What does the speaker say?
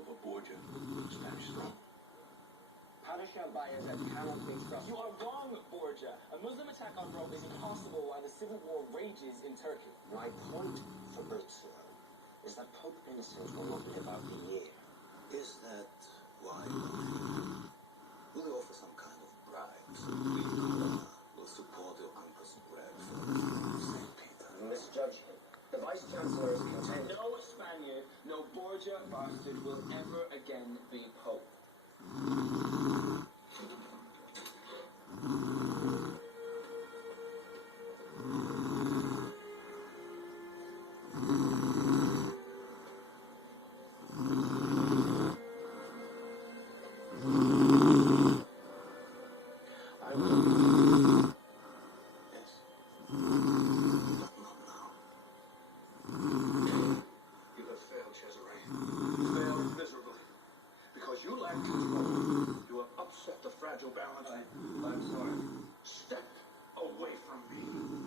of a Borgia. Spanish throne. Padishah Bayezid cannot be trusted. You are wrong, Borgia. A Muslim attack on Rome is impossible while the civil war rages in Turkey. My point, Fabrizio, is that Pope Innocent will not live out the year. Is that why? Will you offer some kind of bribes? Will support your uncle's bread for St. Peter? You misjudge him. The Vice-Chancellor is content. No Spaniard, no Borgia bastard will ever again be Pope. I will. Yes. But not now. You have failed, Cesare. Failed miserably. Because you lack control. You have upset the fragile balance. I'm sorry. Step away from me.